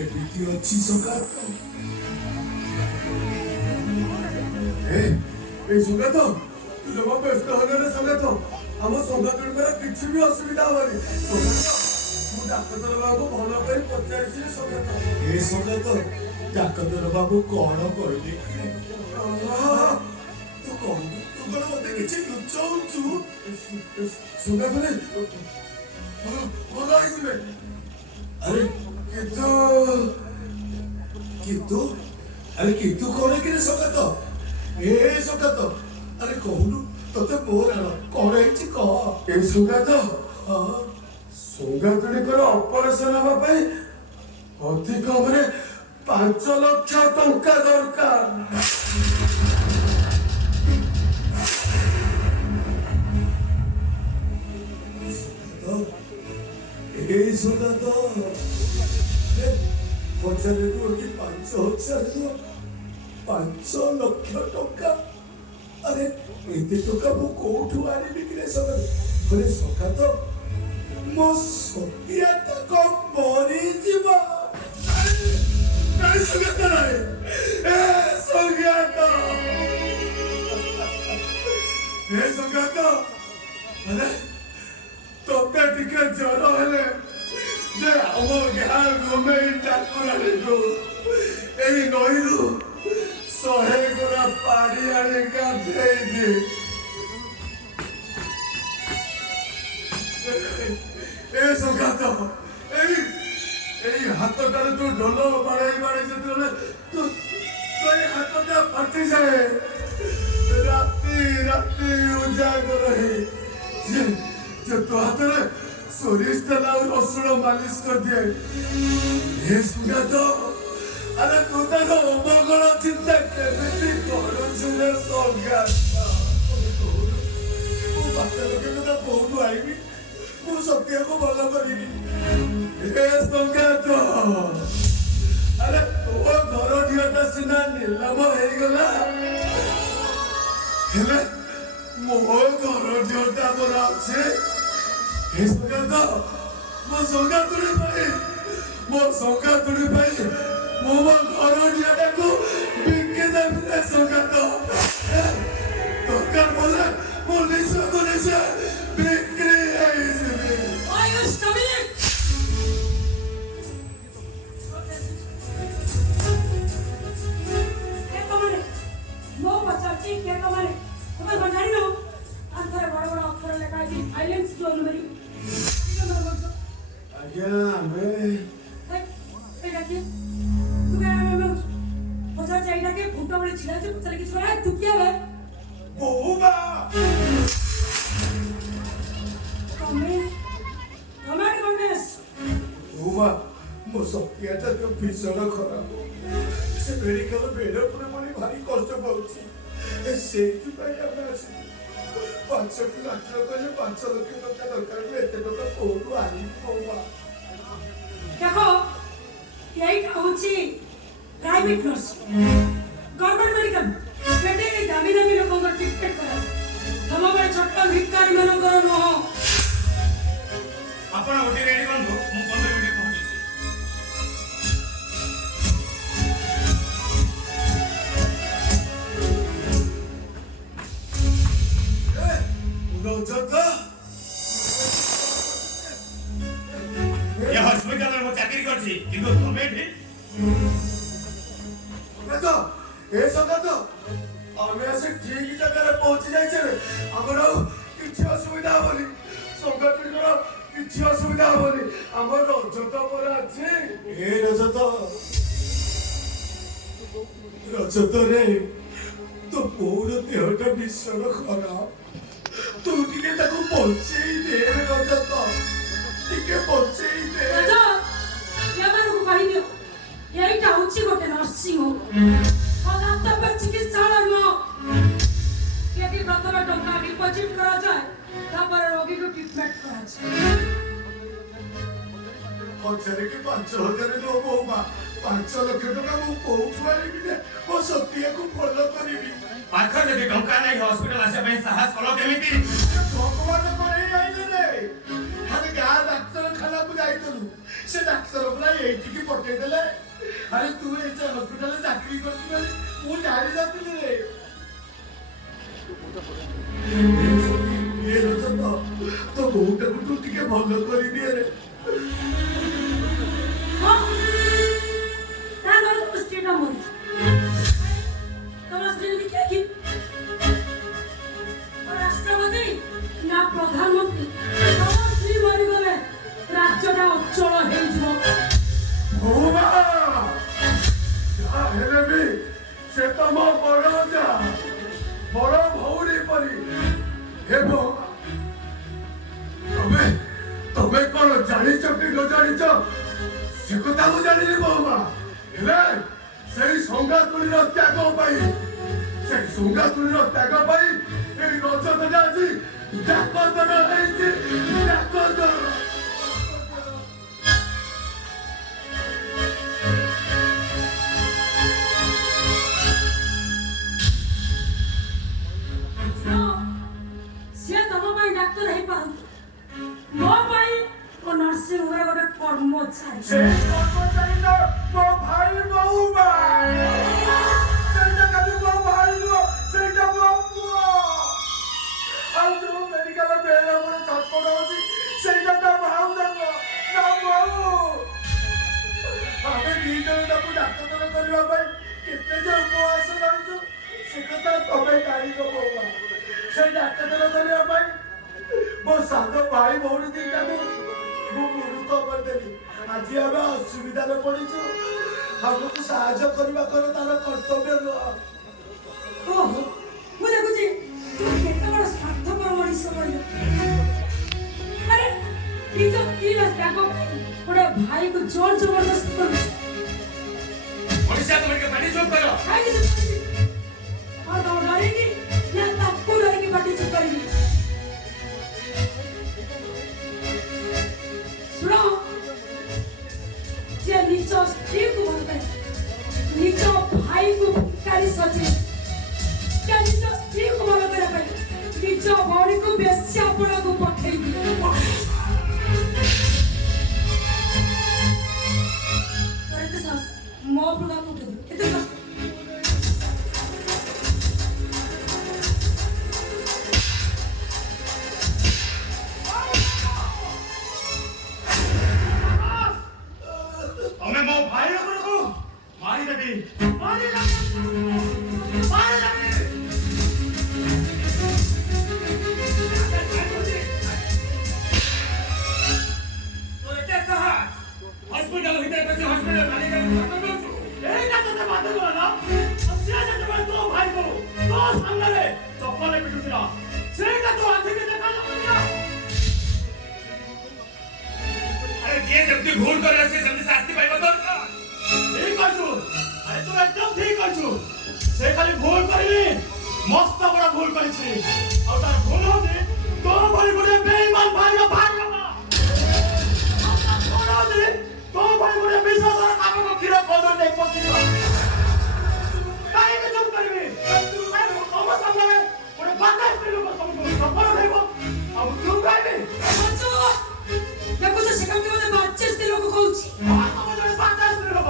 କେମିତି ଅଛି ସଙ୍ଗାତ? ଏ ସଙ୍ଗାତ, ତୁ ଜମା ବ୍ୟସ୍ତ ହନରେ ସଙ୍ଗାତ। ଆମ ସଙ୍ଗାତଙ୍କର କିଛି ବି ଅସୁବିଧା ହବନି ସଙ୍ଗାତ। ମୁଁ ଡାକ୍ତର ବାବୁ ଭଲ କରି ପଚାରିଥିଲି ସଙ୍ଗାତ। ଏ ସଙ୍ଗାତ, ଡାକ୍ତର ବାବୁ କଣ କହିଲେ? ତୁ କଣ ମତେ କିଛି ଲୁଚଉଛୁ? ସଙ୍ଗାତ ଭଲ ହେଇଯିବେ। अरे कितु अरे कितु कौन कि सगात ए सगात अरे कहूनु तते मोर कौन है कह ए सगात सगातुणीकर ऑपरेशन हवा पे अधिक भावे 5 लाख टंका दरकार। सगात हजारे कि 5,000 5 लाख टंका अरे एते टंका मु कोठु आनिबि कि सगात? अरे सगात मो सतिया तक मरी जीवा। नहीं सगात नहीं ए सगात अरे तोते टिके जर हेले जे हम गाँ घुमे ठाकुराणी को एई नईरू 100 गोरा पानी आनी गाधे दे। ए सगात एई हाथटारे तू ढोल बाड़े जेतले तू हाथटा फाटी जाए राती उजागर है जे तो हाथरे सोरिष तेल और रसुण मालिश कर दिए। हे सगात अरे तू तार अमंगल चिंता केमिति करुछु रे सगात? मु बाटे लोके कथा कोठु आइबी मु सत्य को भल करिबी। हे सगात अरे तो घर ढियाटा सिना नीलम हो गला हेले मो घर ढियाटा मोर अछि। हे सगात मो सगातुणी पाई मो घर ढियाटा को बिके देबी रे सगात। दरकार बोले मो निज को निज बिक्री आइजिबी। मो सत्याटा जो भीषण खराब से मेडिकल बेड पर मनी भारी कष्ट पाउची से की भाई आमे आसी 5 लाख कहले 5 लाख टका दरकार एते टका कोठु आनी होबा। देखो एइटा होची प्राइवेट नर्स गवर्नमेंट मेडिकल बेटे दामी लोक ट्रीटमेंट करा तम बे छोटा भिकारी मनकर न आपण ओटी रेडी करंदो मु 15 मिनिट पहुंची। या हॉस्पिटल में चाकरी करछी किंतु तमे एठी ए सगात आमे आसे ठीक जगह रे पहुंच जाय छे हमरो किछि असुविधा होली संगठन करो किछि असुविधा होली हमर रजत पर अछि। ए रजत रे तो पूरा देहटा भीषण खराब तू टिके ताको पहुंचेई दे रजत टिके पहुंचेई दे। रजत यामान को कहि दियो एइटा होची गोटे नर्सिंग होम अनाथ चिकित्सालय नो यदि प्रथम टंका डिपॉजिट करा जाए तापर रोगी को ट्रीटमेंट करा जाए। हजारे कि 5,000 लो बोमा 5 लाख टका मु कोठु आइबी ने मो सत्य को फॉलो करिबी। पाखर जदि टंका नै हॉस्पिटल आसे पे साहस कलो केमिति? भगवान करे आइले रे हम गां डॉक्टर खाना को जाइतलु से डाक्तर पुरा एठिकी पठेई देले अरे तू ए हॉस्पिटल में चाकरी करती बोली मु जानि जातिली रे ये रजत तो बहुटा को तू टिके भलो करी दिए रे हां तागर तो स्टेट मोर तोरा स्टेट के की राष्ट्रपति ना प्रधानमंत्री तोरा श्री मरि गले राज्यटा अचल हे जिवो भौमा हेले भी से तम बड़ा बड़ भौरी परी हे भौमा तमे तमे कौन जानिच कि न जानिच से कथा को जानिनी भौमा हेले सेई संगातुलीर त्याग पाई से संगातुलीर त्याग पाई ए रजत जाजी डाकदर हेइछि डाकदर से तम भाई डाक्टर हे पारंतु मो भाई ओ नर्सिंग होम रे गोटे कर्मचारी से कर्मचारी न मो भाई बहुबा सेटा कभी मो भाई नो सेटा मो पुआ और जो मेडिकल बेला मोर छटपट होची सेटा त भाऊ दबो ना बहु हमें दी जण को डाक्टर करबा भाई केते जे उपवास रहछु से कथा तबे काई दो बहुबा से डाक्टर करबा भाई मो साधो भाई भौरी दिटा को मु मुरुक कर देली आज हम असुविधा रे पड़ीछु हमको सहायता करबा कर तार कर्तव्य रो ओहो मुझे बुझी तू केते बड़ स्वार्थपर मनीष बन अरे ई जो की लस्ता को ओडे भाई को जोर जबरदस्ती कर मनीषा तुम के पानी चुप करो भाई और तो डरेगी या तक्कू डरेगी पाटी चुप करेगी सुनो जे निचो स्त्री को बोलते निचो भाई को भिखारी सजे क्या निचो स्त्री को बोलते रे भाई निचो भौरी को बेस्या पड़ा को पठेगी करते सास मो प्रदा को दे इतने हमें मो भाई को मारी देबी मारी देबी तो एते कहा हॉस्पिटल भीतर कैसे हॉस्पिटल मारी देबी ए ना तो बात करो ना अब से जाते तो भाई को तो सामने रे चप्पल पिटुला सेटा तो आंख के देखा ना अरे जे जब तू भूल कर से जल्दी शास्ति पाइबो दरकार ठीक कहछु अरे तू एकदम ठीक कहछु से खाली भूल करली मस्त बड़ा भूल करिछि और तार भूल होते तो बड़ी बड़ी बेईमान भाई रो भाग लगा और होते तो बड़ी बड़ी विश्वास और काम को खिरो बदल नहीं पहुंची काहे के चुप करबी अरे हम सामने में बड़े बात है लोग तुमको खबर देबो अब तू काहे बच्चो देखो तो सेकंड के बाद बातचीत के लोग कहूची हम जने बात है लोग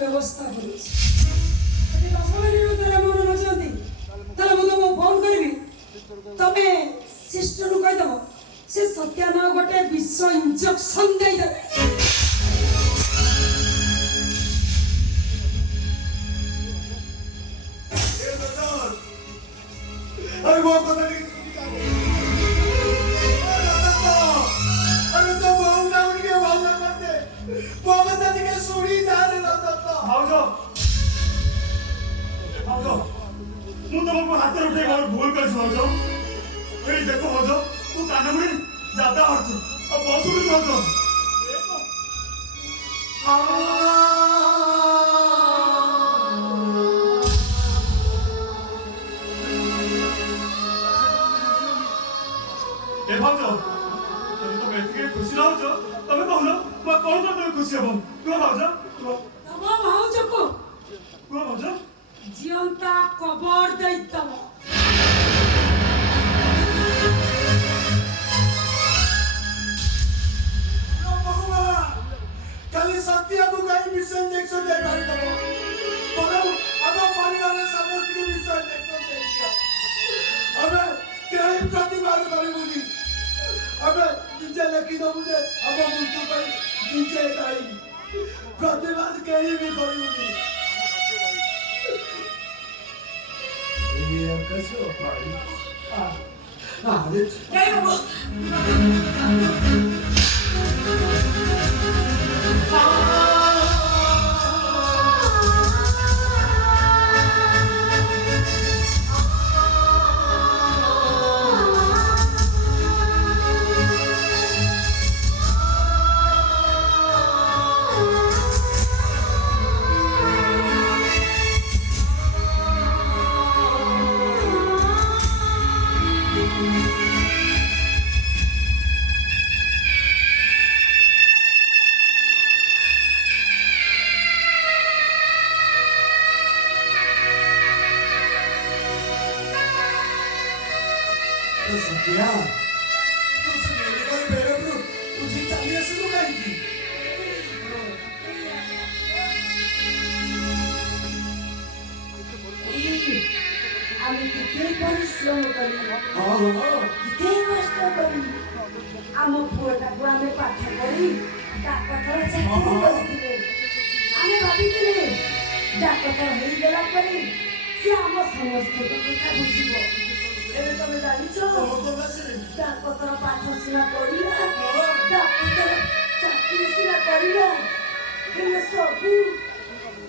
व्यवस्था करूँ 10 मिनिट ତମେ ସିଷ୍ଟରକୁ କହିଦବ ସେ ସତ୍ୟାନ ଗୋଟେ ବିଷ ଇଞ୍ଜେକ୍ସନ ଦେଇଦେବେ। अरे वो पता नहीं किसकी क्या अरे तो बहू ना उनके बाल ना करते वो पता नहीं के सुनी जा रहे ना तो भाउजो भाउजो ମୁଁ ତମକୁ ହାତରେ ଉଠେଇ ମୋର ଭୁଲ କରିଛି ଭାଉଜ। ଏଇ ଦେଖ ଭାଉଜ ତୁ କାନମୁଳି ଜାଦା ମାରୁଛୁ ଆଉ ବସୁନି ଭାଉଜ। ଏ ଭାଉଜ ଯଦି ତମେ ଏତିକି ଖୁସି ରହୁଛ ତମେ କହୁନ ମୁଁ କଣ କଣ ତମେ ଖୁସି ହବ କୁହ ଭାଉଜ କୁହ ତମ ଭାଉଜକୁ କୁହ ଭାଉଜ। ଜିଅନ୍ତା କବର ଦେଇଦବ। खाली सत्या को कहीं विषय इंजेक्शन दे भाई तो पर अब परिवार में समस्त के विषय इंजेक्शन दे दिया अब कहीं प्रतिवाद करे बोली अब नीचे लकी दो मुझे अब मुझको भाई नीचे आई प्रतिवाद कहीं भी करे बोली ये कैसे हो भाई अरे क्या वो सत्या तू सुनेली का मेरे ब्रो तुझी चाली असं तो काय की আমি किती परिश्रम करी किती कष्ट करी ଆମ ପୁଅଟାକୁ ଆମେ ପାଠ ପଢି ଡାକ୍ତର ଚାକିରି କରିଥିଲେ। ଆମେ ଭାବିଥିଲେ ଡାକ୍ତର ହେଇଗଲା ପରେ ସେ ଆମ ସମସ୍ତ କଥା ବୁଝିବ। ଏବେ ତମେ ଜାଣିଛ ଡାକ୍ତର ପାଠ ସିନା ପଢିଲା ଡାକ୍ତର ଚାକିରି ସିନା କରିଲା ହେଲେ ସବୁ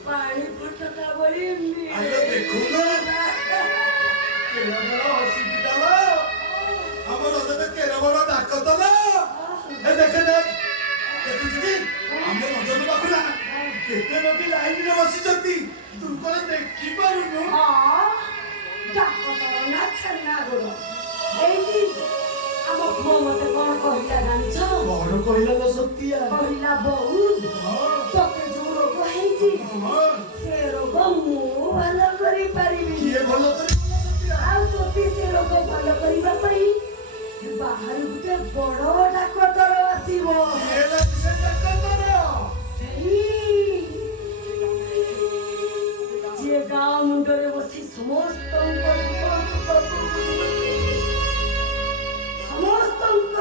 ପାଣି ଫଟକା ଭଳି ଆଲୋ ଦେଖୁନା କେଡା ବଡ ହସ୍ପିଟାଲ ଆମର ରଜରେ କେଡା ବଡ ଡାକ୍ତର ଏ ଦେଖେ ଦେଖୁଛି ଆମ ରଜନ ପାଖରେ କେତେ ଲୋକ ଲାଇନରେ ବସିଛନ୍ତି ତୁ କଣ ଦେଖି ପାରୁନୁ ଡାକ୍ତର ନା ଛେନା ଗୋଡ଼ ଏଇଠି ଆମ ପୁଅ ମତେ କଣ କହିଲା ଜାଣିଛ? କଣ କହିଲା ଲୋ ସତ୍ୟା କହିଲା ବୋଉ ତତେ ଯୋଉ ରୋଗ ହେଇଛି ସେ ରୋଗ ମୁଁ ଭଲ କରିପାରିବି। କିଏ ଭଲ କରିବ ସତ୍ୟା ଆଉ ତୋତେ ସେ ରୋଗ ଭଲ କରିବା ପାଇଁ ବାହାରୁ ଗୋଟେ ବଡ ଡାକ୍ତର ଆସିବ। କିଏ ଲାଗି ସେ ଡାକ୍ତର ଯିଏ ଗାଁ ମୁଣ୍ଡରେ ବସି ସମସ୍ତଙ୍କ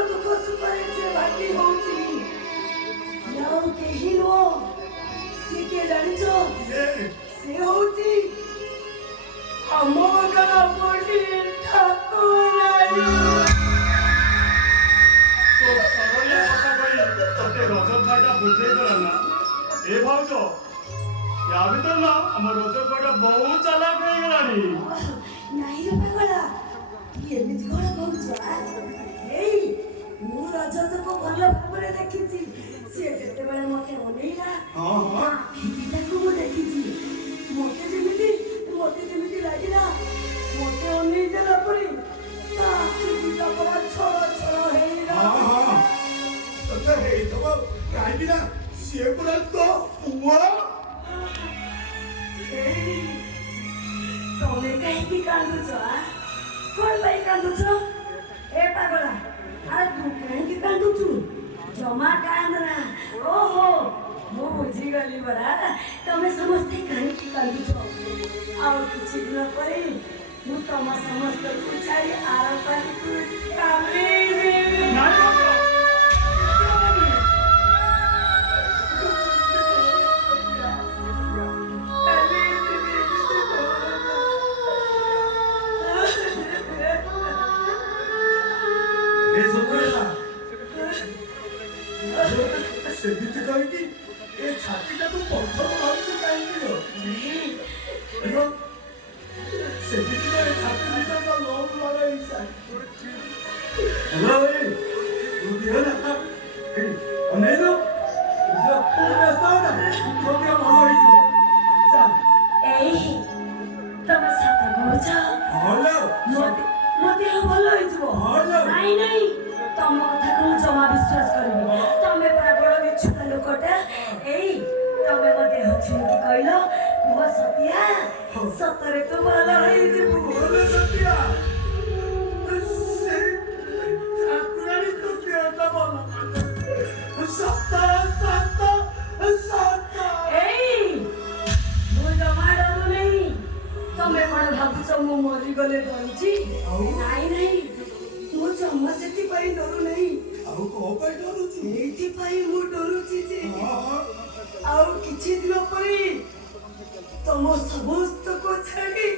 ଦୁଃଖ ସୁଖରେ ସେ ଭାଗି ହଉଛି। ଆଉ କେହି ନୁହଁ ସେ କିଏ ଜାଣିଛ? ସେ ହଉଛି ଆମ ଗାଁ ବୁଢୀ ଠାକୁରାଣୀ। तो सरलिया କଥା କହି ତତେ ରଜତ ଭାଇଟା ବୁଝେଇ ଦେଲା ନା ଏ ଭାଉଜ ୟା ଭିତରେ ନା ଆମ ରଜତ ଭାଇଟା ବହୁତ ଚାଲାକ ହେଇଗଲାଣି। ନାଇଁ ରେ ପାଗଳା ଏମିତି କଣ କହୁଛ? ଏଇ ମୁଁ ରଜତକୁ ଭଲ ଭାବରେ ଦେଖିଛି। ସିଏ ଯେତେବେଳେ ମତେ ଅନେଇଲା ତାକୁ ମୁଁ ଦେଖିଛି। ମତେ ଯେମିତି ଲାଗିଲା ମତେ ଅନେଇ ଦେଲା ପରେ ତା ଆଖି ଦୁଇଟା ପୁରା ଛଳ ଛଳ ହେଇଗଲା। ତତେ ହେଇଥିବ କାହିଁକି ନା ସିଏ ପୁରା ତ ପୁଅ ତମେ କାହିଁକି କାନ୍ଦୁଛ? କଣ ପାଇଁ କାନ୍ଦୁଛ? ଏ ପାଗଳା ଆରେ ତୁ କାହିଁକି କାନ୍ଦୁଛୁ? ଜମା କାନ୍ଦନା। ଓହୋ ମୁଁ ବୁଝିଗଲି ପରା ତମେ ସମସ୍ତେ କାହିଁକି କାନ୍ଦୁଛ। ଆଉ କିଛି ଦିନ ପରେ ମୁଁ ତମ ସମସ୍ତଙ୍କୁ ଛାଡ଼ି ଆର ପାରିକୁ ଚାଲିଯିବି। ନାଇଁ ଭାଉଜ, ଏ ସତରେ ସେମିତି କହିକି ଏ ଛାତିଟାକୁ ପଥର ଭାବୁଛୁ କାହିଁକି ଏବଂ ସେମିତି ଏ ଛାତି ଭିତରଟା ଲୋଭ ଲଢ଼ ହେଇସାରିଛି। ହ୍ୟାଲୋ ଭାଇ ତୁ ଦିଅ ନା ଅନେଇଲ ବ୍ୟସ୍ତ ହନା ତୋ ଦେହ ଭଲ ହେଇଯିବ। ଚାଲ ଏଇ ତମେ ସତ କହୁଛ? ଭଲ ମୋ ଦେହ ଭଲ ହେଇଯିବ? ଭଲ। ନାଇଁ ନାଇଁ, ତମ କଥାକୁ ମୁଁ ଜମା ବିଶ୍ୱାସ କରିବି। ତମେ ପରା ବଡ଼ ମିଛୁଟା ଲୋକଟା। ଏଇ ତମେ ମୋ ଦେହ ଛୁଇଁକି କହିଲ କୁହ ସତିଆ, ସତରେ ତୁ ଭଲ ହେଇଯିବୁ। ଭଲ ସତ୍ୟା ସେ ଠାକୁରାଣୀ ତୋ ଦେହଟା ଭଲ କରିଦେବେ। ସତ ସତ ସତ। ଏଇ ମୁଁ ଜମା ଡରୁ ନାହିଁ। ତମେ କଣ ଭାବୁଛ ମୁଁ ମରିଗଲେ ଡରୁଛି? ନାଇଁ ନାଇଁ, ମୁଁ ଜମା ସେଥିପାଇଁ ଡରୁ ନାହିଁ। ଆଉ କଣ ପାଇଁ ଡରୁଛୁ? ଏଇଥିପାଇଁ ମୁଁ ଡରୁଛି ଯେ ଆଉ କିଛି ଦିନ ପରେ ତମ ସମସ୍ତଙ୍କୁ ଛାଡ଼ି